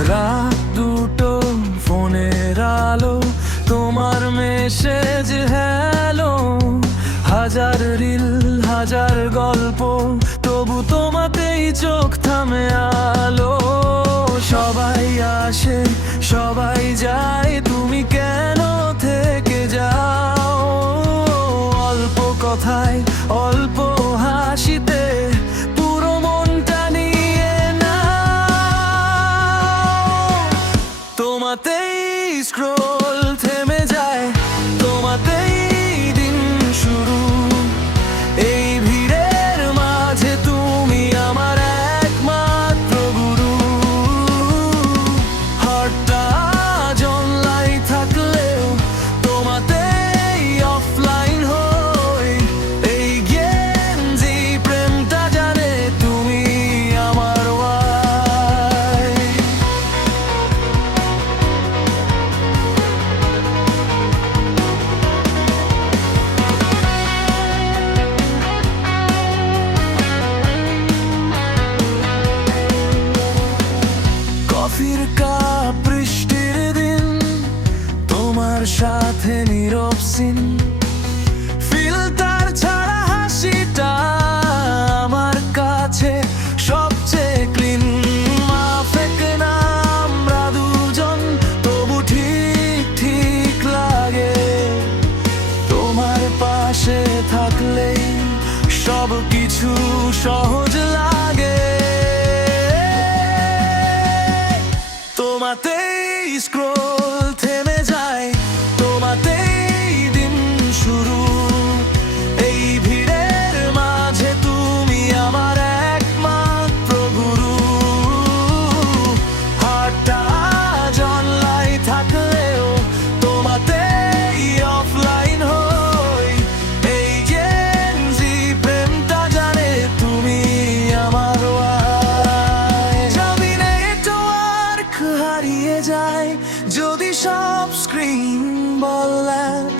রাত দুটো, ফোনের আলো, তোমার মেসেজ হ্যালো, হাজার রিল, হাজার গল্প, তবু তোমাতেই চোখ থামে আলো। সবাই আসে, সবাই যায়, তুমি কেন থেকে যাও? অল্প কথায়, অল্প হাসিতে পুরো মনটা নিয়ে নাও। তোমাতেই স্ক্রোল থেমে যায়, তোমাতেই দিন শুরু। এই ভিড়ের মাঝে তুমি আমার একমাত্র গুরু। হার্টটা আজ অনলাইন থাকলেও তোমাতেই অফলাইন হই। এই গেঞ্জি প্রেমটা জানে তুমি আমার ওয়াই। কফির কাপ, বৃষ্টির দিন, তোমার সাথে নীরব সিন। ফিল্টার ছাড়া হাসিটা আমার কাছে সবচেয়ে ক্লিন। মাফেক না আমরা দুজন, তবু ঠিক ঠিক লাগে। তোমার পাশে থাকলেই সব কিছু সহজ লাগে। তোমাতেই স্ক্রোল থেমে যায়, তোমাতেই দিন শুরু। এই ভিড়ের মাঝে তুমি আমার একমাত্র গুরু। হার্টটা আজ অনলাইন থাকলেও তোমাতেই অফলাইন হই। এই গেঞ্জি প্রেমটা জানে তুমি আমার ওয়াই। যদি নেটওয়ার্ক হারিয়ে যায়, যদি সব স্ক্রিন বলাক,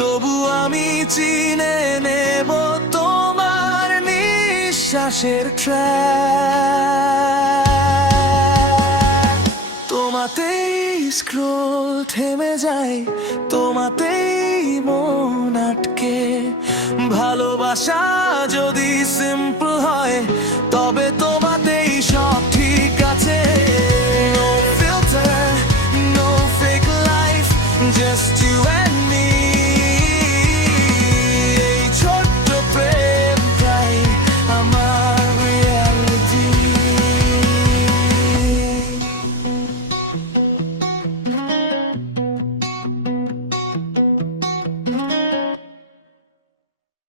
তবু আমি চিনে নেব তোমার নিঃশ্বাসের ট্র্যাক। তোমাতেই স্ক্রোল থেমে যায়, তোমাতেই মন আটকে। ভালোবাসা যদি সিম্পল হয়,